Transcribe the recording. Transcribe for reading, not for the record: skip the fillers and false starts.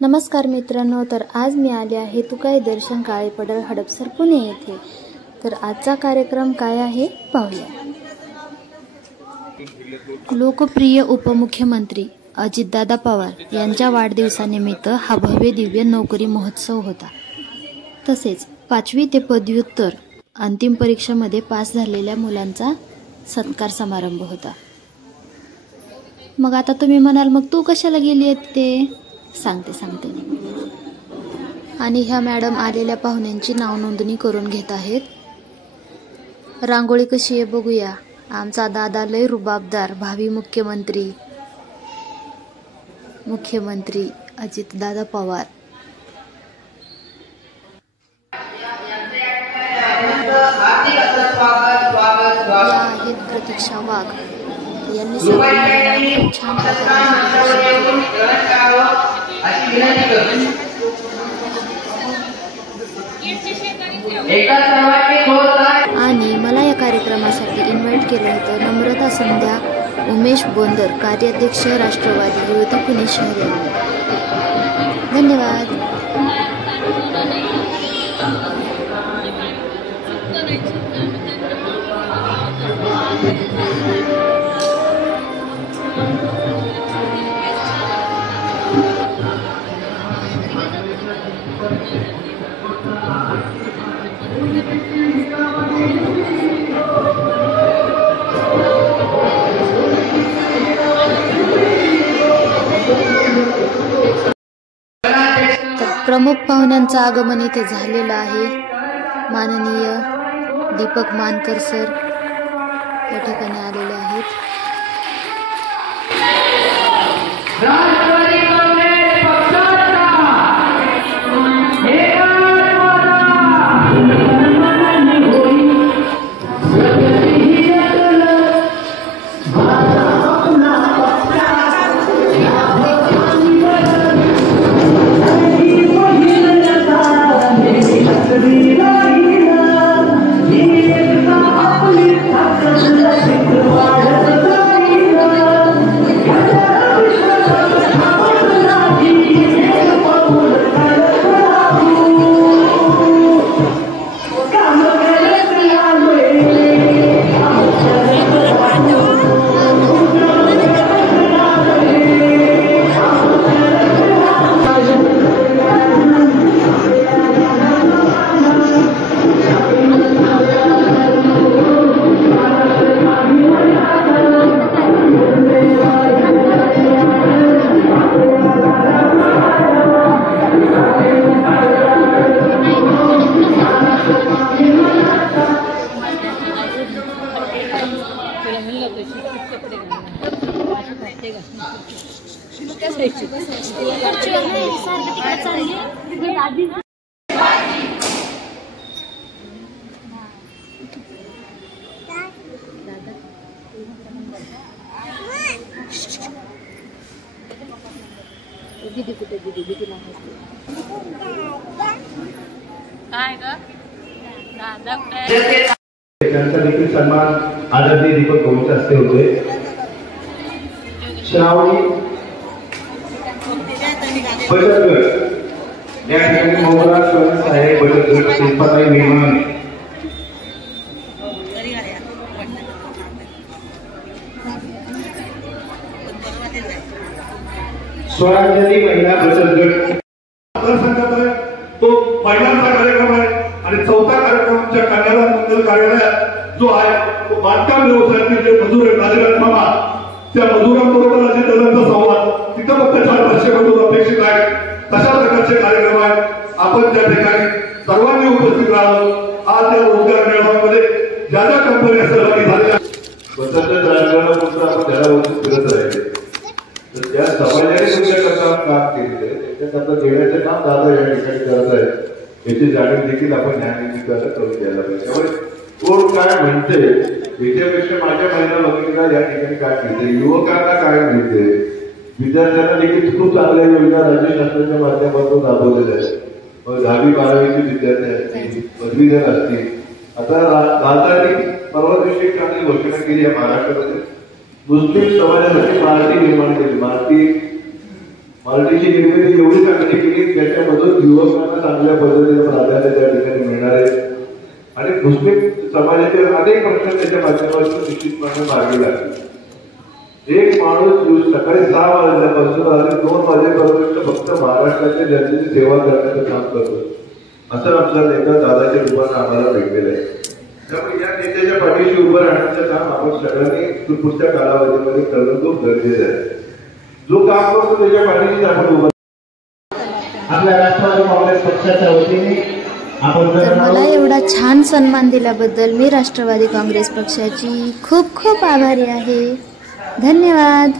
नमस्कार मित्रांनो, तर आज मी आले आहे तुकाई दर्शन काळे पडळ हडपसर पुणे येथे। तर आजचा कार्यक्रम काय आहे पाहूया। लोकप्रिय उपमुख्यमंत्री अजितदादा पवार यांच्या वाढदिवसानिमित्त हा भव्य दिव्य नोकरी महोत्सव होता। तसेच 5वी ते पदव्युत्तर अंतिम परीक्षेमध्ये पास झालेल्या मुलांचा सत्कार समारंभ होता। मग आता तुम्ही म्हणाल, मग तू कशाला गेली ते सांगते। आणि ह्या मॅडम आलेल्या पाहुण्यांची नाव नोंदणी करून घेत आहेत। रांगोळी कशी आहे बघूया। आमचा दादा लय रुबाबदार, भावी मुख्यमंत्री अजितदादा पवार। या आहेत प्रतीक्षा वाघ, यांनी सर्वांना खूप छान आणि मला या कार्यक्रमासाठी इन्व्हाइट केलं होतं नम्रता संध्या उमेश बोंदर, कार्याध्यक्ष राष्ट्रवादी युवती पुणे शहर यांनी। धन्यवाद। प्रमुख पाहुण्यांचं आगमन इथे झालेलं आहे। माननीय दीपक मानकर सर या ठिकाणी आलेले आहेत। त्यांचा देखील सन्मान आदरणीय दीपक भाऊंच्या हस्ते होतोय। श्रावणी बचत गट या ठिकाणी मोगरा स्वयंसहाय्यक बचत गट शिल्पाताई निर्माण स्वराज्याची महिला बचत गट आपला संघात आहे, तो महिलांचा कार्यक्रम आहे आणि चौथा कार्यक्रम आमच्या कन्याला मंगल कार्यालयात जो आहे तो बांधकाम व्यवसायातील जे मजूर आहेत राजराज मामा, त्या मजुरांबरोबर अजित दादांचा संवाद, तिथं फक्त 400-500 मजूर अपेक्षित आहेत। तशा प्रकारचे कार्यक्रम आहेत। आपण त्या ठिकाणी सर्वांनी उपस्थित राहावं। आज या रोजगार मेळाव्यामध्ये ज्या ज्या कंपन्या सहभागी झाल्या बचत राजकारणापुरतं आपण ज्याला वस्तू फिरत राहिले, तर त्या समाजाने तुमच्याकरता काम केलेलं आहे त्याच्याकरता देण्याचे काम दादा या ठिकाणी करत आहेत याची जाणीव देखील आपण न्यायनिमित्तानं करून द्यायला पाहिजे। त्यामुळे कोण काय म्हणते याच्यापेक्षा माझ्या महिला भगिनीला या ठिकाणी काय मिळते, युवकांना काय मिळते, विद्यार्थ्यांना देखील खूप चांगल्या योजना राज्य शासनाच्या माध्यमातून राबवलेल्या आहेत। 10वी-12वीचे विद्यार्थी असतील, पदवीधर असतील। आता दादांनी परवा दिवशी एक चांगली घोषणा केली आहे महाराष्ट्रामध्ये मुस्लिम समाजासाठी मारती निर्माण केली। मारती मराठीची निर्मिती एवढी चांगली केली त्याच्यामधून युवकांना चांगल्या पद्धतीने प्राधान्य त्या ठिकाणी मिळणार आहे आणि मुस्लिम समाजातील अनेक प्रश्न त्याच्या माध्यमातून निश्चितपणे मार्गी लागतील। एक माणूस सकाळी 6 वाजल्यापासून रात्री 2 वाजेपर्यंत फक्त महाराष्ट्राच्या जनतेची सेवा करण्याचं काम करतो, असं आमचा नेता दादाच्या रूपाने आम्हाला भेटलेलं आहे। त्यामुळे या नेत्याच्या पाठीशी उभं राहण्याचं काम आपण सगळ्यांनी पुढच्या कालावधीमध्ये करणं खूप गरजेचं आहे। जो काम करतो त्याच्या पाठीशी आपण उभं आपल्या राष्ट्रवादी काँग्रेस पक्षाच्या वतीने तर मला एवढा छान सन्मान दिल्याबद्दल मी राष्ट्रवादी काँग्रेस पक्षाची खूप खूप आभारी आहे। धन्यवाद।